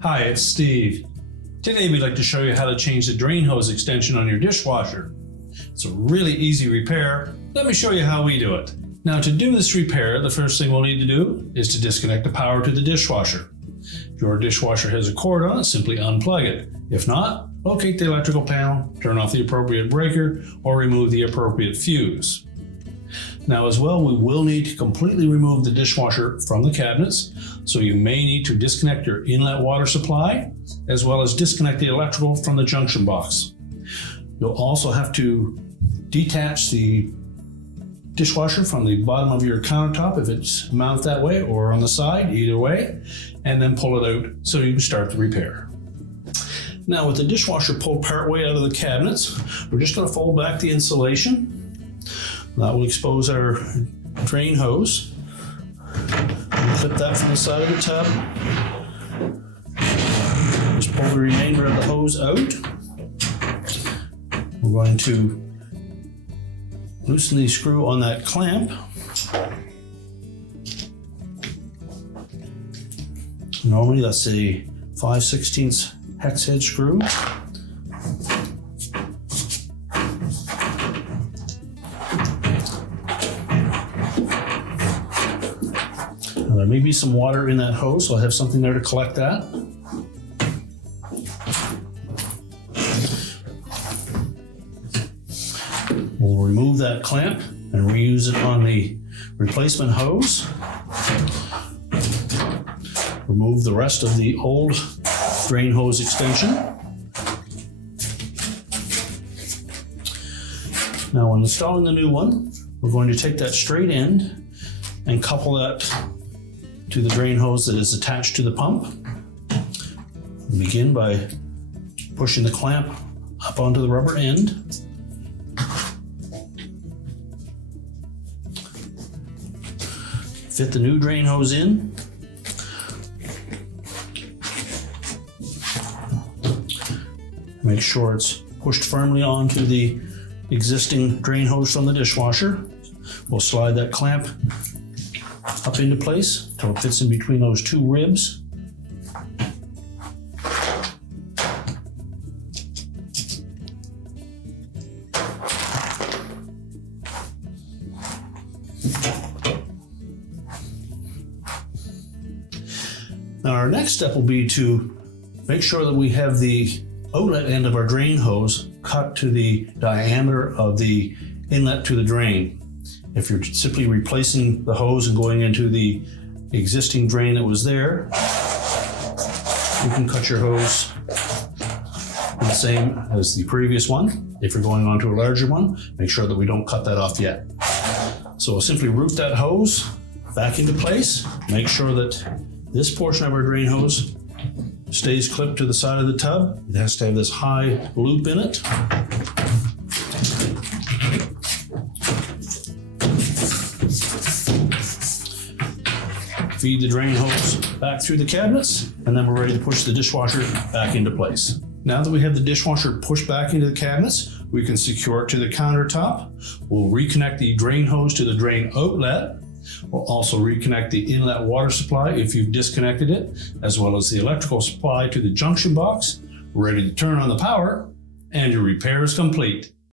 Hi, it's Steve. Today we'd like to show you how to change the drain hose extension on your dishwasher. It's a really easy repair. Let me show you how we do it. Now, to do this repair, the first thing we'll need to do is to disconnect the power to the dishwasher. If your dishwasher has a cord on it, simply unplug it. If not, locate the electrical panel, turn off the appropriate breaker, or remove the appropriate fuse. Now as well, we will need to completely remove the dishwasher from the cabinets, so you may need to disconnect your inlet water supply, as well as disconnect the electrical from the junction box. You'll also have to detach the dishwasher from the bottom of your countertop if it's mounted that way, or on the side, either way, and then pull it out so you can start the repair. Now with the dishwasher pulled partway out of the cabinets, we're just going to fold back the insulation. That will expose our drain hose. We'll clip that from the side of the tub. Just pull the remainder of the hose out. We're going to loosen the screw on that clamp. Normally that's a 5/16 hex head screw. Now, there may be some water in that hose, so I'll have something there to collect that. We'll remove that clamp and reuse it on the replacement hose. Remove the rest of the old drain hose extension. Now when installing the new one, we're going to take that straight end and couple that to the drain hose that is attached to the pump. We begin by pushing the clamp up onto the rubber end. Fit the new drain hose in. Make sure it's pushed firmly onto the existing drain hose from the dishwasher. We'll slide that clamp up into place until it fits in between those two ribs. Now our next step will be to make sure that we have the outlet end of our drain hose cut to the diameter of the inlet to the drain. If you're simply replacing the hose and going into the existing drain that was there, you can cut your hose the same as the previous one. If you're going on to a larger one, make sure that we don't cut that off yet. So we'll simply route that hose back into place. Make sure that this portion of our drain hose stays clipped to the side of the tub. It has to have this high loop in it. Feed the drain hose back through the cabinets, and then we're ready to push the dishwasher back into place. Now that we have the dishwasher pushed back into the cabinets, we can secure it to the countertop. We'll reconnect the drain hose to the drain outlet. We'll also reconnect the inlet water supply if you've disconnected it, as well as the electrical supply to the junction box. We're ready to turn on the power, and your repair is complete.